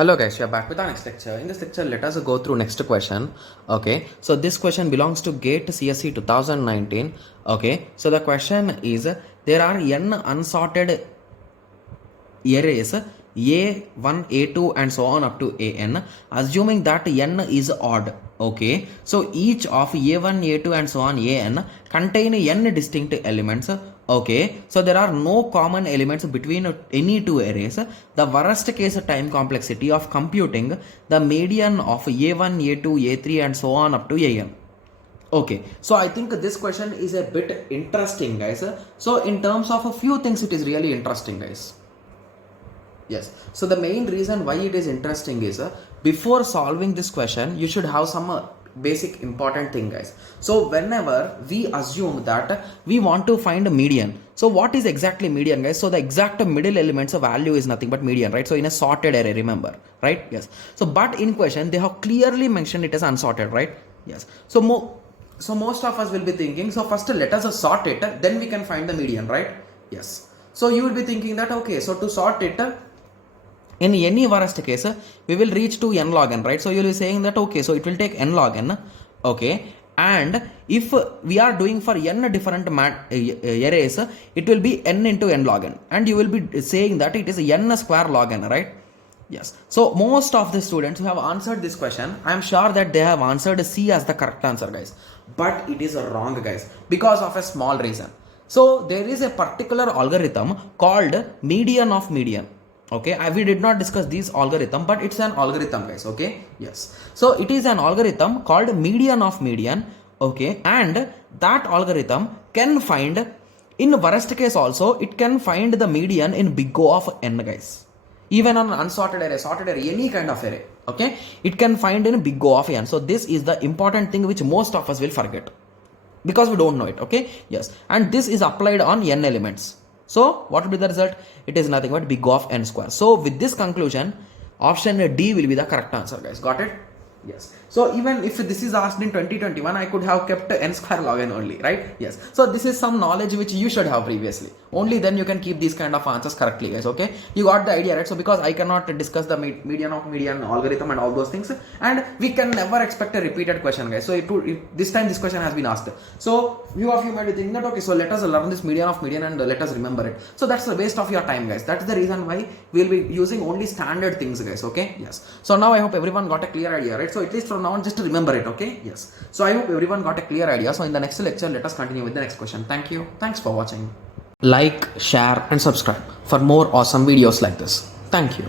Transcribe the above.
Hello guys, we are back with our next lecture. In this lecture, let us go through next question. Okay, so this question belongs to GATE CSE 2019. Okay, so the question is, there are n unsorted arrays A1, A2 and so on up to AN, assuming that n is odd. Okay, so each of A1, A2 and so on AN contain n distinct elements. Okay, so there are no common elements between any two arrays. The worst case time complexity of computing the median of A1, A2, A3 and so on up to AN. Okay, so I think this question is a bit interesting, guys. So in terms of a few things, it is really interesting, guys. Yes, so the main reason why it is interesting is before solving this question, you should have some basic important thing, guys. So whenever we assume that we want to find a median, so what is exactly median, guys? So the exact middle elements of value is nothing but median, right? So in a sorted array, remember, right? Yes. So but in question, they have clearly mentioned it as unsorted, right? Yes. So most of us will be thinking, so first let us sort it, then we can find the median, right? Yes. So you will be thinking that, okay, so to sort it, in any worst case, we will reach to n log n, right? So you will be saying that, okay, so it will take n log n, okay, and if we are doing for n different arrays, it will be n into n log n, and you will be saying that it is n square log n, right? Yes. So most of the students who have answered this question, I am sure that they have answered C as the correct answer, guys. But it is wrong, guys, because of a small reason. So there is a particular algorithm called median of median. Okay, we did not discuss this algorithm, but it's an algorithm, guys. Okay, yes. So it is an algorithm called median of median. Okay, and that algorithm can find, in worst case also, it can find the median in big O of n, guys. Even on an unsorted array, sorted array, any kind of array. Okay, it can find in big O of n. So this is the important thing which most of us will forget because we don't know it. Okay, yes, and this is applied on n elements. So what will be the result? It is nothing but big O of n square. So with this conclusion, option D will be the correct answer, guys. Got it? Yes. So even if this is asked in 2021, I could have kept n square log n only, right? Yes. So this is some knowledge which you should have previously. Only then you can keep these kind of answers correctly, guys. Okay. You got the idea, right? So because I cannot discuss the median of median algorithm and all those things, and we can never expect a repeated question, guys. So this time this question has been asked. So few of you might be thinking that, okay, so let us learn this median of median and let us remember it. So that's a waste of your time, guys. That's the reason why we'll be using only standard things, guys. Okay. Yes. So now I hope everyone got a clear idea, right? So at least from now on, just remember it. Okay. Yes. So I hope everyone got a clear idea. So in the next lecture, let us continue with the next question. Thank you. Thanks for watching. Like, share and subscribe for more awesome videos like this. Thank you.